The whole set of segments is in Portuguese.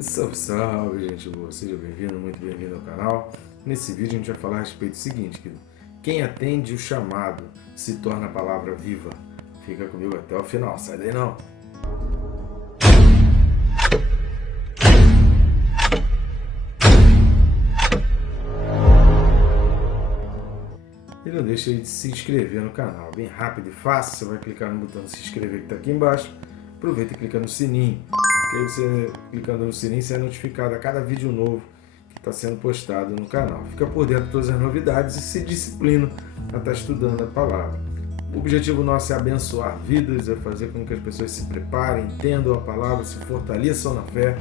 Salve, salve, gente boa. Seja bem-vindo, muito bem-vindo ao canal. Nesse vídeo a gente vai falar a respeito do seguinte, querido. Quem atende o chamado se torna a palavra viva. Fica comigo até o final, sai daí não. E não deixa de se inscrever no canal, bem rápido e fácil. Você vai clicar no botão de se inscrever que está aqui embaixo. Aproveita e clica no sininho, porque aí você, clicando no sininho, você é notificado a cada vídeo novo que está sendo postado no canal. Fica por dentro de todas as novidades e se disciplina a estar estudando a palavra. O objetivo nosso é abençoar vidas, é fazer com que as pessoas se preparem, entendam a palavra, se fortaleçam na fé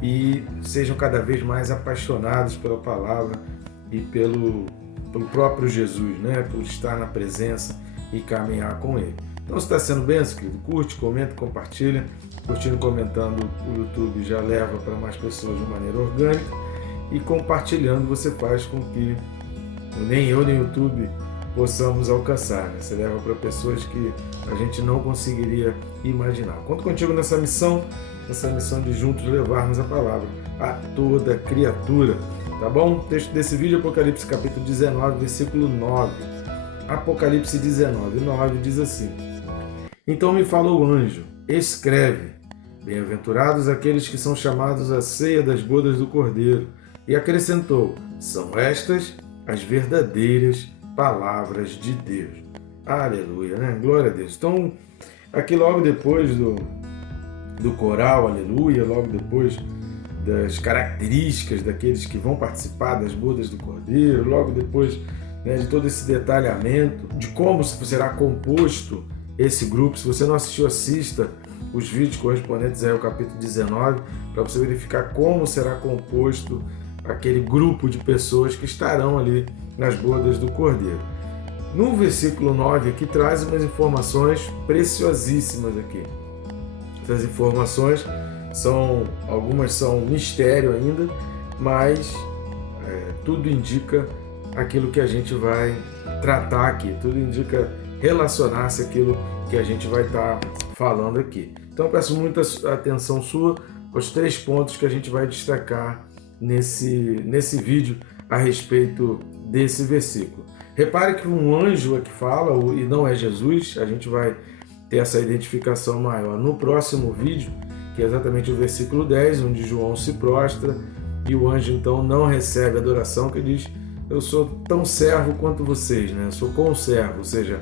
e sejam cada vez mais apaixonados pela palavra e pelo próprio Jesus, né? Por estar na presença e caminhar com Ele. Então, se está sendo bênção, querido, curte, comenta, compartilha. Curtindo, comentando, o YouTube já leva para mais pessoas de maneira orgânica. E compartilhando você faz com que nem eu nem o YouTube possamos alcançar, né? Você leva para pessoas que a gente não conseguiria imaginar. Conto contigo nessa missão de juntos levarmos a palavra a toda criatura. Tá bom? O texto desse vídeo é Apocalipse capítulo 19, versículo 9. Apocalipse 19, 9 diz assim: Então me falou o anjo, escreve, bem-aventurados aqueles que são chamados à ceia das bodas do Cordeiro. E acrescentou, são estas as verdadeiras palavras de Deus. Aleluia, né? Glória a Deus. Então, aqui logo depois do coral, aleluia, logo depois das características daqueles que vão participar das bodas do Cordeiro, logo depois, né, de todo esse detalhamento, de como será composto esse grupo. Se você não assistiu, assista os vídeos correspondentes ao capítulo 19, para você verificar como será composto aquele grupo de pessoas que estarão ali nas bodas do Cordeiro. No versículo 9 aqui traz umas informações preciosíssimas aqui. Essas informações algumas são mistério ainda, mas tudo indica aquilo que a gente vai tratar aqui, tudo indica relacionar-se àquilo que a gente vai estar falando aqui. Então eu peço muita atenção sua aos 3 pontos que a gente vai destacar nesse vídeo a respeito desse versículo. Repare que um anjo aqui fala, e não é Jesus, a gente vai ter essa identificação maior no próximo vídeo, que é exatamente o versículo 10, onde João se prostra e o anjo então não recebe adoração, que diz, eu sou tão servo quanto vocês, né? Eu sou conservo, ou seja,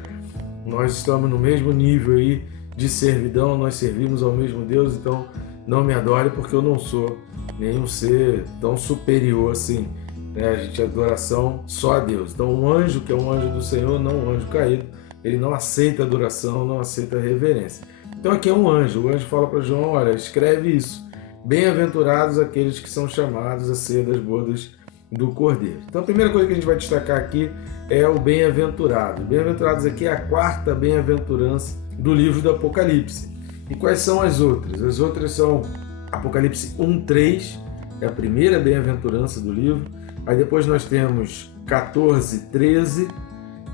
nós estamos no mesmo nível aí de servidão, nós servimos ao mesmo Deus, então não me adore porque eu não sou nenhum ser tão superior assim, né? A gente adoração só a Deus. Então um anjo, que é um anjo do Senhor, não um anjo caído, ele não aceita adoração, não aceita reverência. Então aqui é um anjo, o anjo fala para João, olha, escreve isso, bem-aventurados aqueles que são chamados a ceia das bodas do Cordeiro. Então a primeira coisa que a gente vai destacar aqui é o bem-aventurado. Bem-aventurados aqui é a 4ª bem-aventurança do livro do Apocalipse. E quais são as outras? As outras são Apocalipse 1:3, é a primeira bem-aventurança do livro. Aí depois nós temos 14:13,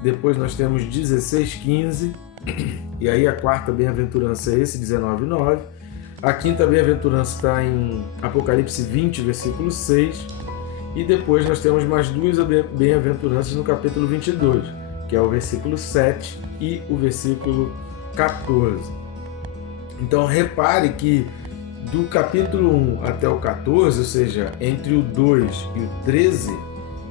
depois nós temos 16:15, e aí a 4ª bem-aventurança é esse, 19:9. A 5ª bem-aventurança está em Apocalipse 20, versículo 6. E depois nós temos mais 2 bem-aventuranças no capítulo 22, que é o versículo 7 e o versículo 14. Então repare que do capítulo 1 até o 14, ou seja, entre o 2 e o 13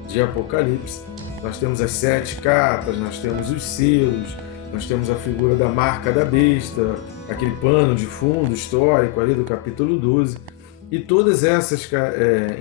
de Apocalipse, nós temos as 7 cartas, nós temos os selos, nós temos a figura da marca da besta, aquele pano de fundo histórico ali do capítulo 12, e todas essas,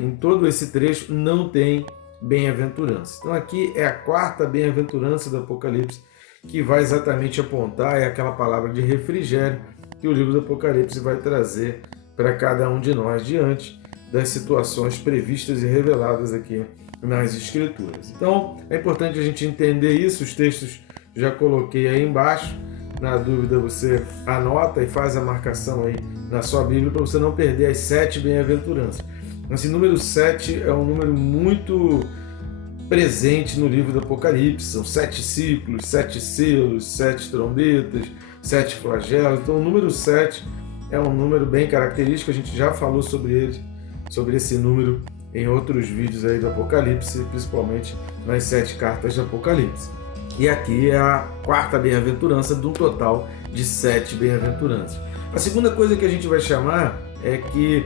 em todo esse trecho, não tem bem-aventurança. Então aqui é a 4ª bem-aventurança do Apocalipse, que vai exatamente apontar, é aquela palavra de refrigério que o livro do Apocalipse vai trazer para cada um de nós diante das situações previstas e reveladas aqui nas Escrituras. Então é importante a gente entender isso, os textos já coloquei aí embaixo, na dúvida você anota e faz a marcação aí na sua Bíblia para você não perder as 7 bem-aventuranças. Esse número 7 é um número muito presente no livro do Apocalipse, são 7 ciclos, 7 selos, 7 trombetas, 7 flagelos. Então o número 7 é um número bem característico, a gente já falou sobre ele sobre esse número em outros vídeos aí do Apocalipse, principalmente nas 7 cartas de Apocalipse. E aqui é a 4ª bem-aventurança de um total de 7 bem-aventuranças. A segunda coisa que a gente vai chamar é que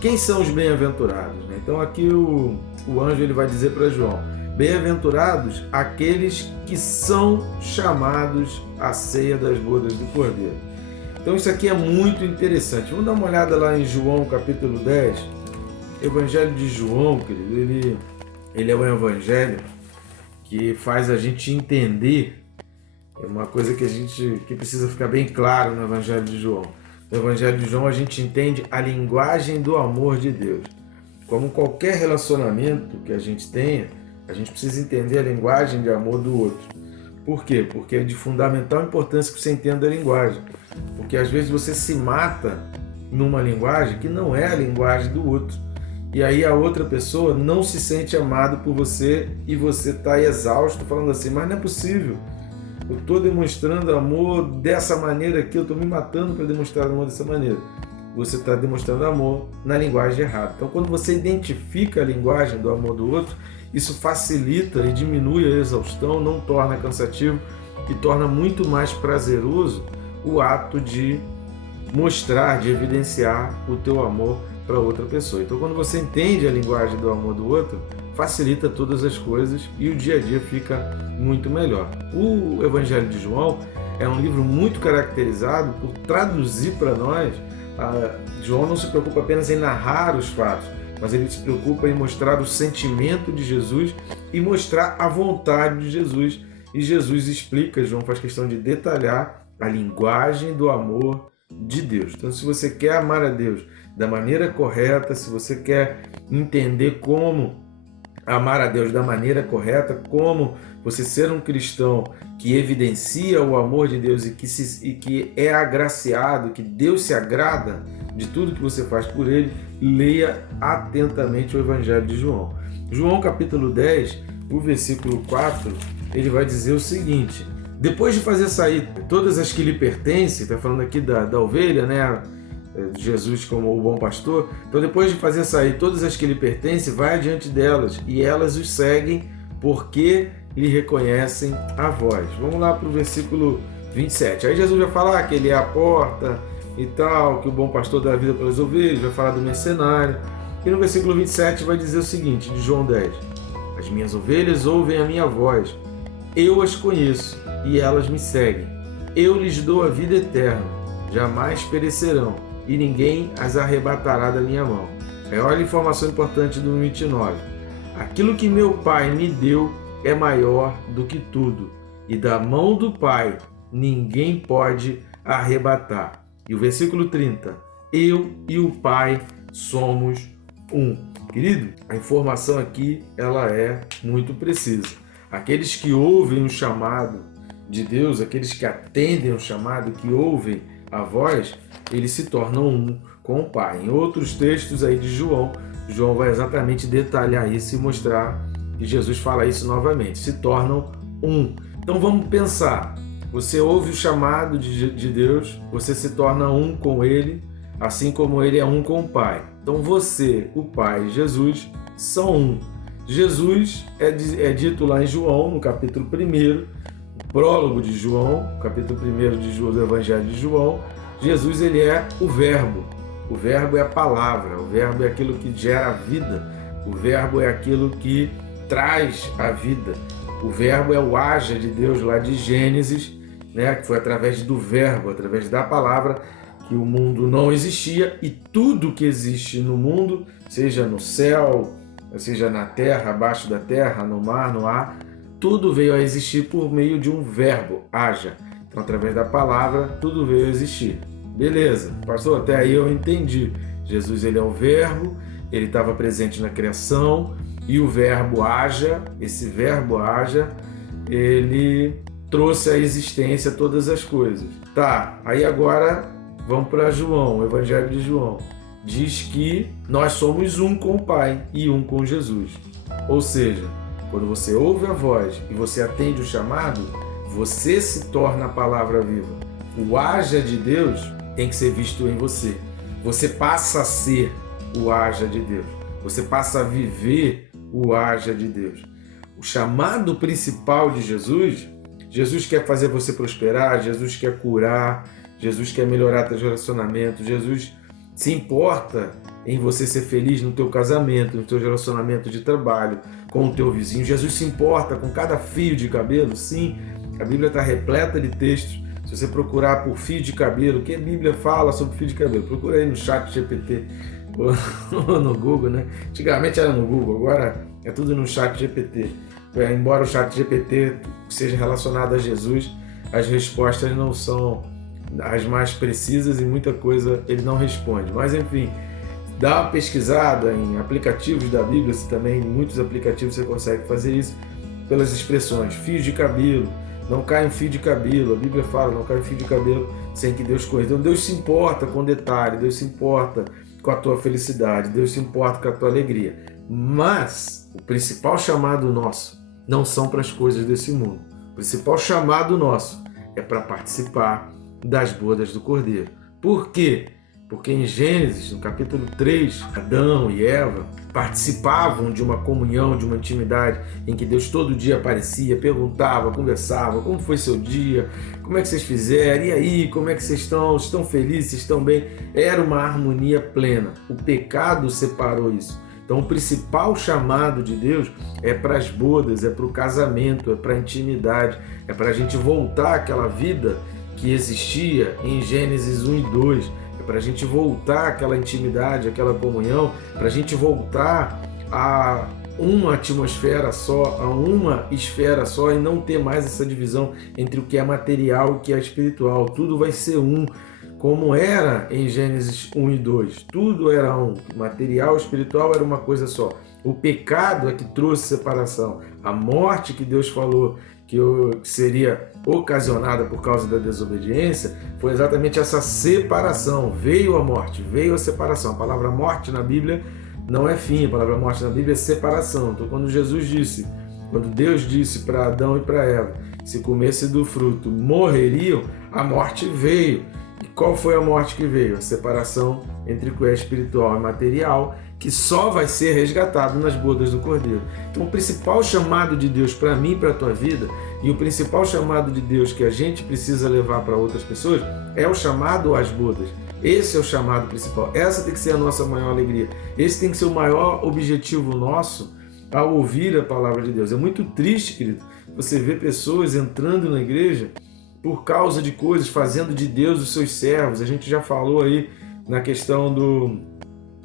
quem são os bem-aventurados, né? Então aqui o anjo ele vai dizer para João: bem-aventurados aqueles que são chamados à ceia das bodas do Cordeiro. Então isso aqui é muito interessante. Vamos dar uma olhada lá em João capítulo 10. Evangelho de João, querido, ele é um evangelho que faz a gente entender uma coisa que precisa ficar bem claro no Evangelho de João. No Evangelho de João a gente entende a linguagem do amor de Deus. Como qualquer relacionamento que a gente tenha, a gente precisa entender a linguagem de amor do outro. Por quê? Porque é de fundamental importância que você entenda a linguagem. Porque às vezes você se mata numa linguagem que não é a linguagem do outro. E aí a outra pessoa não se sente amado por você e você está exausto falando assim: mas não é possível, eu estou demonstrando amor dessa maneira aqui, eu estou me matando para demonstrar amor dessa maneira. Você está demonstrando amor na linguagem errada. Então quando você identifica a linguagem do amor do outro, isso facilita e diminui a exaustão, não torna cansativo e torna muito mais prazeroso o ato de mostrar, de evidenciar o teu amor para outra pessoa. Então quando você entende a linguagem do amor do outro, facilita todas as coisas e o dia a dia fica muito melhor. O Evangelho de João é um livro muito caracterizado por traduzir para nós. João não se preocupa apenas em narrar os fatos, mas ele se preocupa em mostrar o sentimento de Jesus e mostrar a vontade de Jesus. E Jesus explica, João faz questão de detalhar a linguagem do amor de Deus. Então, se você quer amar a Deus da maneira correta, se você quer entender como amar a Deus da maneira correta, como você ser um cristão que evidencia o amor de Deus e que é agraciado, que Deus se agrada de tudo que você faz por Ele, leia atentamente o Evangelho de João. João capítulo 10, o versículo 4, ele vai dizer o seguinte: depois de fazer sair todas as que lhe pertencem, está falando aqui da ovelha, né? Jesus como o bom pastor. Então depois de fazer sair todas as que lhe pertencem, vai adiante delas e elas os seguem porque lhe reconhecem a voz. Vamos lá para o versículo 27. Aí Jesus vai falar que ele é a porta e tal, que o bom pastor dá a vida pelas ovelhas, vai falar do mercenário. E no versículo 27 vai dizer o seguinte, de João 10: as minhas ovelhas ouvem a minha voz, eu as conheço e elas me seguem. Eu lhes dou a vida eterna, jamais perecerão e ninguém as arrebatará da minha mão. Olha a informação importante do 29. Aquilo que meu Pai me deu é maior do que tudo, e da mão do Pai ninguém pode arrebatar. E o versículo 30. Eu e o Pai somos um. Querido, a informação aqui ela é muito precisa. Aqueles que ouvem o chamado de Deus, aqueles que atendem o chamado, que ouvem a voz, eles se tornam um com o Pai. Em outros textos aí de João vai exatamente detalhar isso e mostrar que Jesus fala isso novamente. Se tornam um. Então vamos pensar. Você ouve o chamado de Deus, você se torna um com Ele, assim como Ele é um com o Pai. Então você, o Pai e Jesus são um. Jesus é dito lá em João, no capítulo 1, prólogo de João, capítulo 1 de João, do Evangelho de João. Jesus, ele é o Verbo. O Verbo é a palavra, o Verbo é aquilo que gera a vida, o Verbo é aquilo que traz a vida. O Verbo é o haja de Deus lá de Gênesis, né? Que foi através do Verbo, através da palavra, que o mundo não existia e tudo que existe no mundo, seja no céu, seja na terra, abaixo da terra, no mar, no ar, tudo veio a existir por meio de um verbo, haja. Então, através da palavra, tudo veio a existir. Beleza, pastor, até aí eu entendi. Jesus, ele é o verbo, ele estava presente na criação e o verbo haja, esse verbo haja, ele trouxe à existência todas as coisas. Tá, aí agora vamos para João, o Evangelho de João. Diz que nós somos um com o Pai e um com Jesus. Ou seja, quando você ouve a voz e você atende o chamado, você se torna a palavra viva. O haja de Deus tem que ser visto em você. Você passa a ser o haja de Deus. Você passa a viver o haja de Deus. O chamado principal de Jesus, Jesus quer fazer você prosperar, Jesus quer curar, Jesus quer melhorar teus relacionamentos, Jesus se importa em você ser feliz no teu casamento, no teu relacionamento de trabalho, com o teu vizinho. Jesus se importa com cada fio de cabelo, sim. A Bíblia está repleta de textos. Se você procurar por fio de cabelo, o que a Bíblia fala sobre fio de cabelo? Procura aí no ChatGPT ou no Google, né? Antigamente era no Google, agora é tudo no ChatGPT. Embora o ChatGPT seja relacionado a Jesus, as respostas não são as mais precisas e muita coisa ele não responde. Mas enfim, dá uma pesquisada em aplicativos da Bíblia, também em muitos aplicativos você consegue fazer isso pelas expressões. Fios de cabelo, não cai um fio de cabelo, a Bíblia fala, não cai um fio de cabelo sem que Deus corrija. Então Deus se importa com detalhe, Deus se importa com a tua felicidade, Deus se importa com a tua alegria. Mas o principal chamado nosso não são para as coisas desse mundo. O principal chamado nosso é para participar das bodas do Cordeiro. Por quê? Porque em Gênesis, no capítulo 3, Adão e Eva participavam de uma comunhão, de uma intimidade, em que Deus todo dia aparecia, perguntava, conversava, como foi seu dia, como é que vocês fizeram, e aí, como é que vocês estão, estão felizes, estão bem? Era uma harmonia plena. O pecado separou isso. Então o principal chamado de Deus é para as bodas, é para o casamento, é para a intimidade, é para a gente voltar àquela vida que existia em Gênesis 1 e 2, é para a gente voltar àquela intimidade, àquela comunhão, para a gente voltar a uma atmosfera só, a uma esfera só e não ter mais essa divisão entre o que é material e o que é espiritual. Tudo vai ser um, como era em Gênesis 1 e 2. Tudo era um. Material e espiritual era uma coisa só. O pecado é que trouxe separação. A morte que Deus falou que seria ocasionada por causa da desobediência foi exatamente essa separação. Veio a morte, veio a separação. A palavra morte na Bíblia não é fim, a palavra morte na Bíblia é separação. Então quando Deus disse para Adão e para Eva, se comesse do fruto, morreriam, a morte veio. E qual foi a morte que veio? A separação entre o que é espiritual e material, que só vai ser resgatado nas bodas do Cordeiro. Então o principal chamado de Deus para mim e para a tua vida, e o principal chamado de Deus que a gente precisa levar para outras pessoas, é o chamado às bodas. Esse é o chamado principal. Essa tem que ser a nossa maior alegria. Esse tem que ser o maior objetivo nosso ao ouvir a palavra de Deus. É muito triste, querido, você ver pessoas entrando na igreja por causa de coisas, fazendo de Deus os seus servos. A gente já falou aí na questão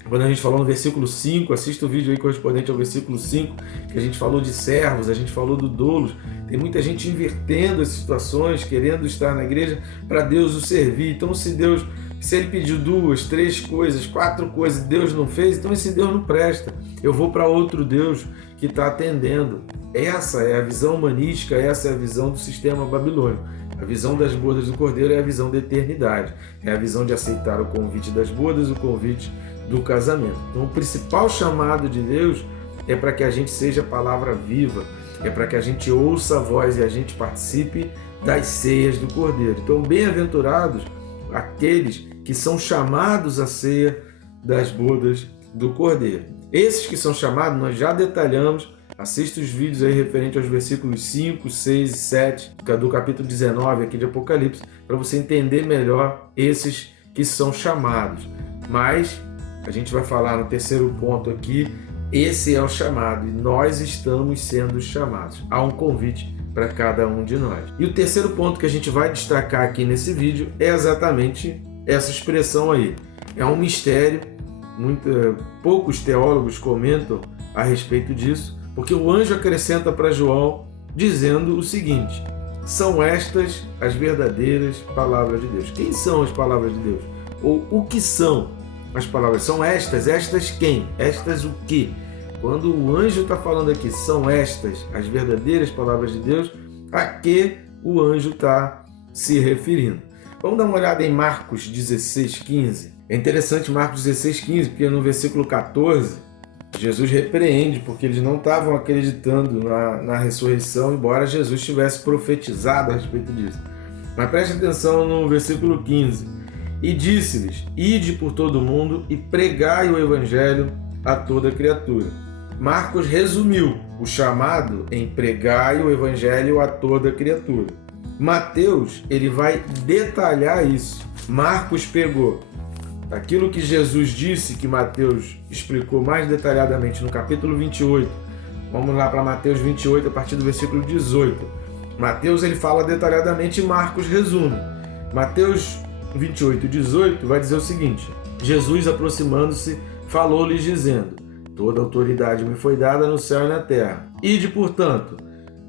quando a gente falou no versículo 5, assista o vídeo aí correspondente ao versículo 5, que a gente falou de servos, a gente falou do doulos. Tem muita gente invertendo as situações, querendo estar na igreja para Deus o servir. Então se ele pediu 2, 3 coisas, 4 coisas, Deus não fez, então esse Deus não presta. Eu vou para outro Deus que está atendendo. Essa é a visão humanística, essa é a visão do sistema babilônico. A visão das bodas do Cordeiro é a visão da eternidade. É a visão de aceitar o convite das bodas, o convite do casamento. Então o principal chamado de Deus é para que a gente seja palavra viva, é para que a gente ouça a voz e a gente participe das ceias do Cordeiro. Então bem-aventurados aqueles que são chamados a ceia das bodas do Cordeiro. Esses que são chamados nós já detalhamos. Assista os vídeos aí referente aos versículos 5, 6 e 7 do capítulo 19 aqui de Apocalipse, para você entender melhor esses que são chamados. Mas a gente vai falar no terceiro ponto aqui, esse é o chamado e nós estamos sendo chamados. Há um convite para cada um de nós. E o terceiro ponto que a gente vai destacar aqui nesse vídeo é exatamente essa expressão aí. É um mistério, poucos teólogos comentam a respeito disso, porque o anjo acrescenta para João dizendo o seguinte: são estas as verdadeiras palavras de Deus. Quem são as palavras de Deus? Ou o que são as palavras? São estas quem? Estas o quê? Quando o anjo está falando aqui, são estas as verdadeiras palavras de Deus, a que o anjo está se referindo? Vamos dar uma olhada em Marcos 16,15. É interessante Marcos 16,15, porque no versículo 14, Jesus repreende, porque eles não estavam acreditando na ressurreição, embora Jesus tivesse profetizado a respeito disso. Mas preste atenção no versículo 15. E disse-lhes: ide por todo o mundo e pregai o evangelho a toda criatura. Marcos resumiu o chamado em pregai o evangelho a toda criatura. Mateus, ele vai detalhar isso. Marcos pegou aquilo que Jesus disse, que Mateus explicou mais detalhadamente no capítulo 28. Vamos lá para Mateus 28, a partir do versículo 18. Mateus, ele fala detalhadamente e Marcos resume. Mateus 28, 18 vai dizer o seguinte: Jesus, aproximando-se, falou-lhes dizendo: toda autoridade me foi dada no céu e na terra. Ide, portanto,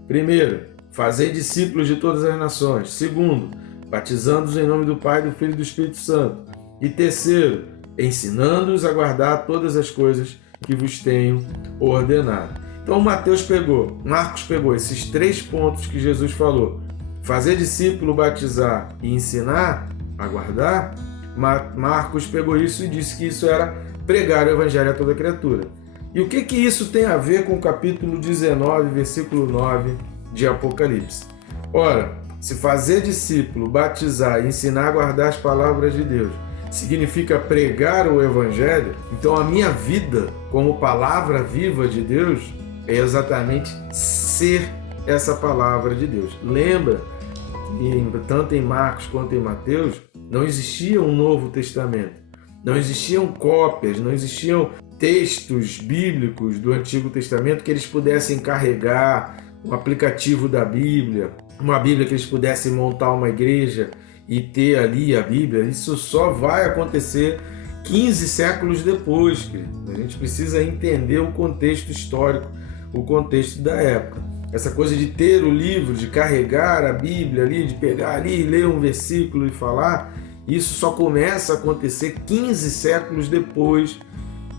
primeiro, fazei discípulos de todas as nações. Segundo, batizando-os em nome do Pai, do Filho e do Espírito Santo. E terceiro, ensinando-os a guardar todas as coisas que vos tenho ordenado. Então Marcos pegou esses 3 pontos que Jesus falou: fazer discípulo, batizar e ensinar a guardar. Marcos pegou isso e disse que isso era pregar o evangelho a toda criatura. E o que isso tem a ver com o capítulo 19, versículo 9 de Apocalipse? Ora, se fazer discípulo, batizar e ensinar a guardar as palavras de Deus significa pregar o evangelho, então a minha vida como palavra viva de Deus é exatamente ser essa palavra de Deus. Lembra que tanto em Marcos quanto em Mateus não existia um Novo Testamento, não existiam cópias, não existiam textos bíblicos do Antigo Testamento que eles pudessem carregar, um aplicativo da Bíblia, uma Bíblia que eles pudessem montar uma igreja e ter ali a Bíblia. Isso só vai acontecer 15 séculos depois, querido. A gente precisa entender o contexto histórico, o contexto da época. Essa coisa de ter o livro, de carregar a Bíblia ali, de pegar ali e ler um versículo e falar, isso só começa a acontecer 15 séculos depois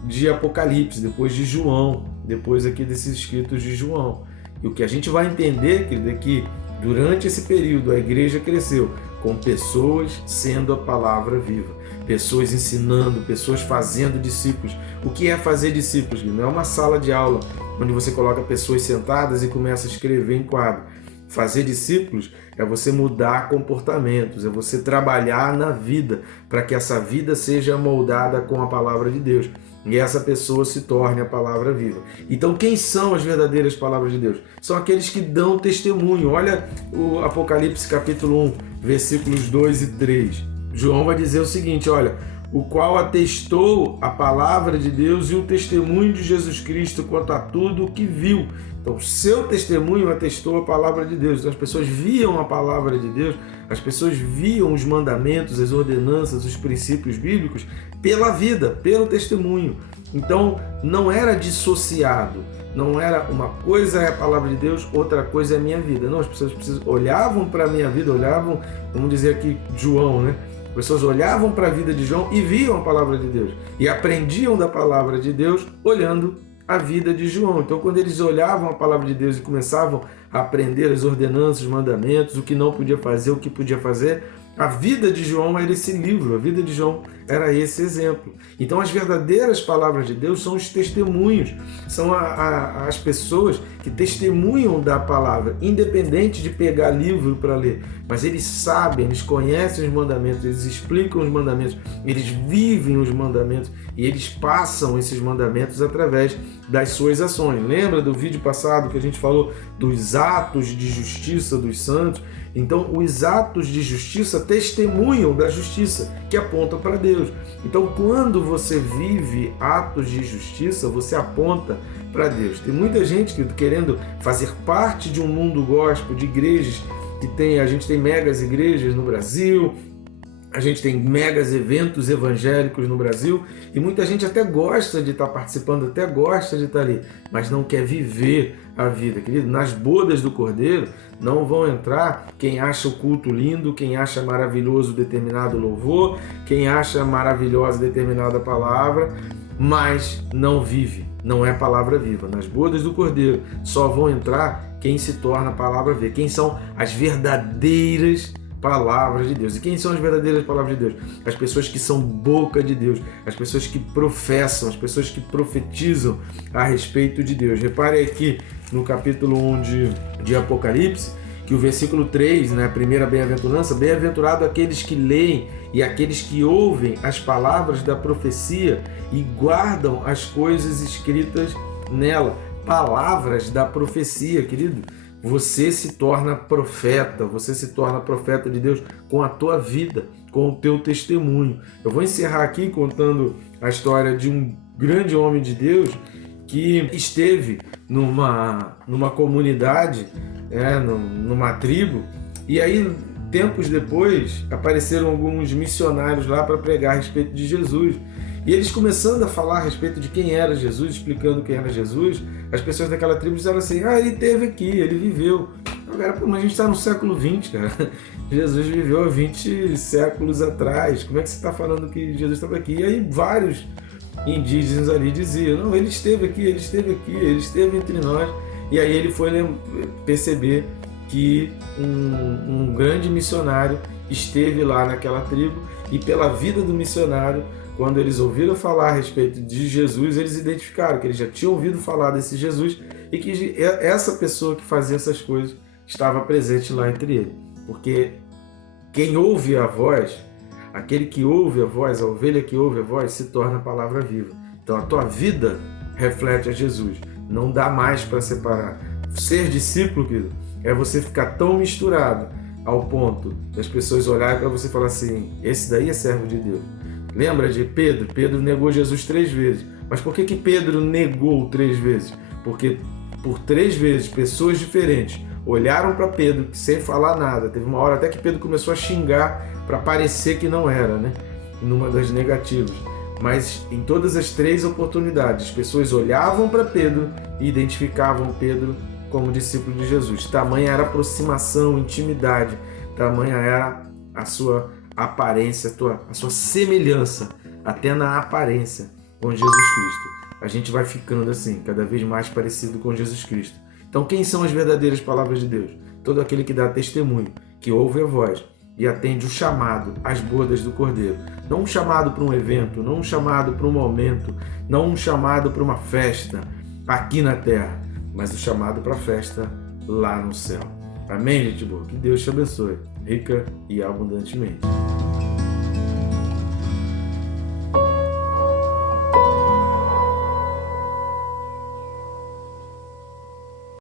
de Apocalipse, depois de João, depois aqui desses escritos de João. E o que a gente vai entender, querido, é que durante esse período a igreja cresceu com pessoas sendo a palavra viva, pessoas ensinando, pessoas fazendo discípulos. O que é fazer discípulos? Não é uma sala de aula onde você coloca pessoas sentadas e começa a escrever em quadro. Fazer discípulos é você mudar comportamentos, é você trabalhar na vida para que essa vida seja moldada com a palavra de Deus e essa pessoa se torne a palavra viva. Então, quem são as verdadeiras palavras de Deus? São aqueles que dão testemunho. Olha o Apocalipse capítulo 1, versículos 2 e 3. João vai dizer o seguinte, olha: o qual atestou a palavra de Deus e o testemunho de Jesus Cristo quanto a tudo o que viu. Então, seu testemunho atestou a palavra de Deus. Então, as pessoas viam a palavra de Deus, as pessoas viam os mandamentos, as ordenanças, os princípios bíblicos pela vida, pelo testemunho. Então, não era dissociado, não era uma coisa é a palavra de Deus, outra coisa é a minha vida. Não, as pessoas olhavam para a minha vida, olhavam, vamos dizer aqui, João, né? As pessoas olhavam para a vida de João e viam a palavra de Deus. E aprendiam da palavra de Deus olhando a vida de João. Então, quando eles olhavam a palavra de Deus e começavam a aprender as ordenanças, os mandamentos, o que não podia fazer, o que podia fazer, a vida de João era esse livro, a vida de João era esse exemplo. Então, as verdadeiras palavras de Deus são os testemunhos, são as pessoas que testemunham da palavra, independente de pegar livro para ler. Mas eles sabem, eles conhecem os mandamentos, eles explicam os mandamentos, eles vivem os mandamentos e eles passam esses mandamentos através das suas ações. Lembra do vídeo passado que a gente falou dos atos de justiça dos santos? Então, os atos de justiça testemunham da justiça que aponta para Deus. Então, quando você vive atos de justiça, você aponta para Deus. Tem muita gente querendo fazer parte de um mundo gospel, de igrejas que a gente tem megas igrejas no Brasil, a gente tem megas eventos evangélicos no Brasil e muita gente até gosta de estar participando, até gosta de estar ali, mas não quer viver a vida, querido. Nas bodas do Cordeiro não vão entrar quem acha o culto lindo, quem acha maravilhoso determinado louvor, quem acha maravilhosa determinada palavra, mas não vive, não é palavra viva. Nas bodas do Cordeiro só vão entrar quem se torna palavra viva, quem são as verdadeiras palavras de Deus. E quem são as verdadeiras palavras de Deus? As pessoas que são boca de Deus, as pessoas que professam, as pessoas que profetizam a respeito de Deus. Repare aqui no capítulo 1 de Apocalipse, que o versículo 3, né, a primeira bem-aventurança, bem-aventurado aqueles que leem e aqueles que ouvem as palavras da profecia e guardam as coisas escritas nela. Palavras da profecia, querido. Você se torna profeta de Deus com a tua vida, com o teu testemunho. Eu vou encerrar aqui contando a história de um grande homem de Deus que esteve numa comunidade, numa tribo, e aí, tempos depois, apareceram alguns missionários lá para pregar a respeito de Jesus. E eles começando a falar a respeito de quem era Jesus, explicando quem era Jesus, as pessoas daquela tribo disseram assim: ele esteve aqui, ele viveu. Agora, mas a gente está no século XX, cara. Jesus viveu há 20 séculos atrás. Como é que você está falando que Jesus estava aqui? E aí vários indígenas ali diziam: não, ele esteve aqui, ele esteve entre nós. E aí ele foi perceber que um grande missionário esteve lá naquela tribo, e pela vida do missionário, quando eles ouviram falar a respeito de Jesus, eles identificaram que eles já tinham ouvido falar desse Jesus e que essa pessoa que fazia essas coisas estava presente lá entre eles. Porque quem ouve a voz, aquele que ouve a voz, a ovelha que ouve a voz, se torna a palavra viva. Então a tua vida reflete a Jesus. Não dá mais para separar. Ser discípulo, querido, é você ficar tão misturado ao ponto das pessoas olharem para você e falar assim: esse daí é servo de Deus. Lembra de Pedro? Pedro negou Jesus 3 vezes. Mas por que Pedro negou 3 vezes? Porque por 3 vezes pessoas diferentes olharam para Pedro sem falar nada. Teve uma hora até que Pedro começou a xingar para parecer que não era, né? Numa das negativas. Mas em todas as 3 oportunidades, as pessoas olhavam para Pedro e identificavam Pedro como discípulo de Jesus. Tamanha era a aproximação, intimidade, tamanha era a sua aparência, a sua semelhança, até na aparência, com Jesus Cristo. A gente vai ficando assim, cada vez mais parecido com Jesus Cristo. Então, quem são as verdadeiras palavras de Deus? Todo aquele que dá testemunho, que ouve a voz e atende o chamado às bodas do Cordeiro. Não um chamado para um evento, não um chamado para um momento, não um chamado para uma festa aqui na terra, mas o chamado para a festa lá no céu. Amém, gente boa? Que Deus te abençoe, rica e abundantemente.